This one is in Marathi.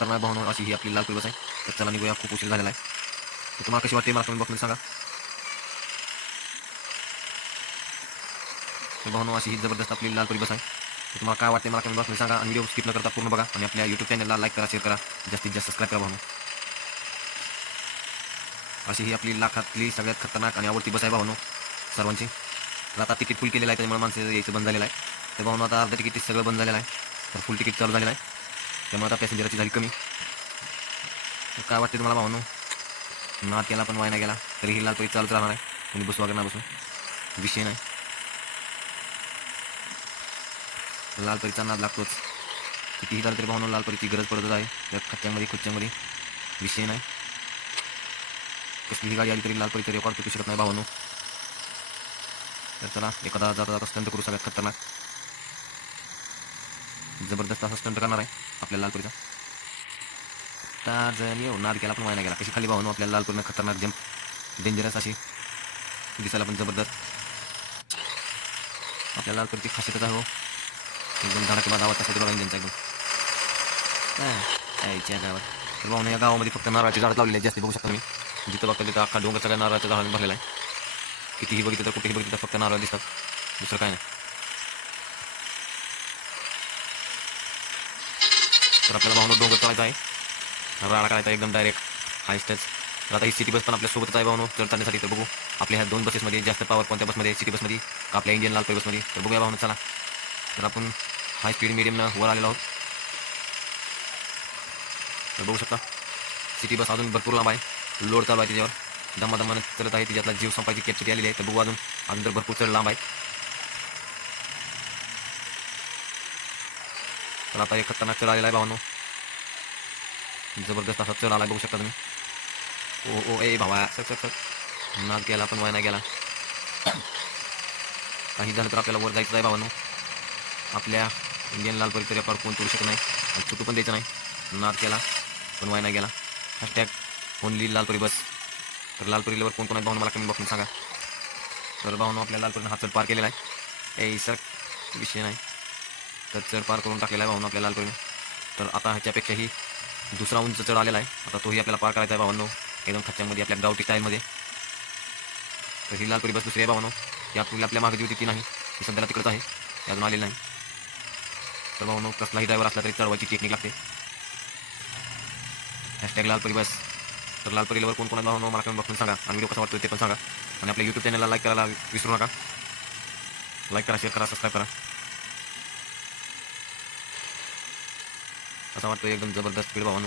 तर नाही अशी ही आपली लाल बस आहे. तर चला निघूया. खूप उशीर झालेला आहे. तर तुम्हाला कशी वाटते मला कमेंट बॉक्समध्ये सांगा. तर भावनो अशी ही जबरदस्त आपली लाल बस आहे. तर तुम्हाला काय वाटते मला कमेंट बॉक्समध्ये सांगा आणि व्हिडिओ स्किप न करता पूर्ण बघा. आणि आपल्या यूट्यूब चॅनलला लाईक करा शेअर करा. जास्तीत जास्त सबस्क्राईब करा भावनो. अशी ही आपली लाखातली सगळ्यात खतरनाक आणि आवडती बस आहे भावनो सर्वांची. तर आता तिकीट फुल केलेलं आहे त्यामुळे माणसं यायचं बंद झालेलं आहे. तर भावनो आता अर्धा तिकीट सगळं बंद झालेलं आहे. तर फुल तिकीट चालू झालेलं आहे. त्यामुळे आता पॅसेंजरची झाली कमी. काय वाटते तुम्हाला भावनो? नाद केला पण वायना गेला तरी हिला लाल परी चालूच राहणार आहे. तुम्ही बसू वगैरे ना बसू. विषय नाही. लाल परीचा नाद लागतोच. कितीही झालं तरी भावनो लाल परीची गरज पडतच आहे. त्या खच्च्यामध्ये खुच्च्यामध्ये. विषय नाही. कसलीही गाडी आली तरी लाल परीचा रेकॉर्ड तुटू शकत नाही भावनो. तर चला एखादा जाता असतं स्टंट करू सगळ्यात खतरनाक. जबरदस्त असा स्टंट करणार आहे आपल्या लालपुरीचा. तर येऊ नाद पण वाया गेला. कशी खाली भावनो आपल्याला लालपुरीनं खतरनाक जम्प डेंजरस अशी दिसायला पण जबरदस्त. आपल्या लालपुरीची खासियतच आहे हो. एकदम धडाकेबाज आवाज असा बघा इंजिनचा एकदम. काय यायच्या गावात. तर भावना या गावामध्ये फक्त नारळाची झाडं लावलेली आहे जास्त बघू शकता तुम्ही. जिथं बघता तिथं अख्खा डोंगर सगळ्या नारळाच्या झाडांनी भरलेला आहे. कितीही बघितलं तर कुठेही बघितलं तर फक्त नारळ दिसतात. दुसरं काय नाही. तर आपल्याला भावनो डोंगर चालायचा आहे. राडा काढायचा एकदम डायरेक्ट हाय स्टेज तर आता ही सिटी बस पण आपल्या सोबतच आहे भावनो. चढ चालण्यासाठी तर बघू. आपल्या ह्या दोन बसेसमध्ये जास्त पावर कोणत्या बसमध्ये सिटी बसमध्ये का आपल्या इंडियन लाल बसमध्ये तर बघूया भावनो चला. तर आपण हाय स्पीड मिडियमनं वर आलेलो आहोत. तर बघू शकता. सिटी बस अजून भरपूर लांब आहे. लोड चालू आहे त्याच्यावर दमादमानं चलत आहे. त्याच्यातला जीव संपायची कॅपसिटी आलेली आहे. तर बघू अजून. अजून तर भरपूर चढ लांब आहे. तर आता एक खतरनाक चढ आलेला आहे भावानो. जबरदस्त असा चढ आला बघू शकता तुम्ही. ओ ओ ए भावा. सर सर सर नाद गेला पण वायना गेला. काही झालं तर आपल्याला वर जायचं आहे भावानो. आपल्या इंडियन लाल परीचं रेकॉर्ड कोण करू शकत नाही आणि चुकू पण द्यायचं नाही. नाद केला पण वायना गेला. Hashtag only Lalpari bus. तर लालपरीवर कोण कोण आहे भावनो मला कमी बघून सांगा. तर भावनो आपल्या लालपरीनं हा चढ पार केलेला आहे. ए सर विषय नाही. तर चढ पार करून टाकलेला आहे भावनो आपल्या लालपरी तर आता ह्याच्यापेक्षाही दुसरा उंच चढ आलेला आहे. आता तोही आपल्याला पार करायचा आहे भावांनो. एकदम खच्च्यामध्ये आपल्या गावठी स्टाईलमध्ये. तर ही लालपरी बस दुसरी आहे भावनो. यापूर्वी आपल्या मागे जी होती ती नाही. ती सध्याला तिकडंच आहे. ती अजून आलेली नाही. तर भावनो कसलाही ड्रायव्हर असला तरी चढवायची टेक्निक लागते. Hashtag Lalpari bus. तर लालपरीवर कोण कोणाला भावनो? मला कमेंट बघून सांगा. आणि व्हिडिओ कसा वाटतो ते पण सांगा. आणि आपल्या यूट्यूब चॅनलला लाईक करायला विसरू नका. लाईक करा शेअर करा सबस्क्राईब करा. असा वाटतो एकदम जबरदस्त स्पीड भावानं.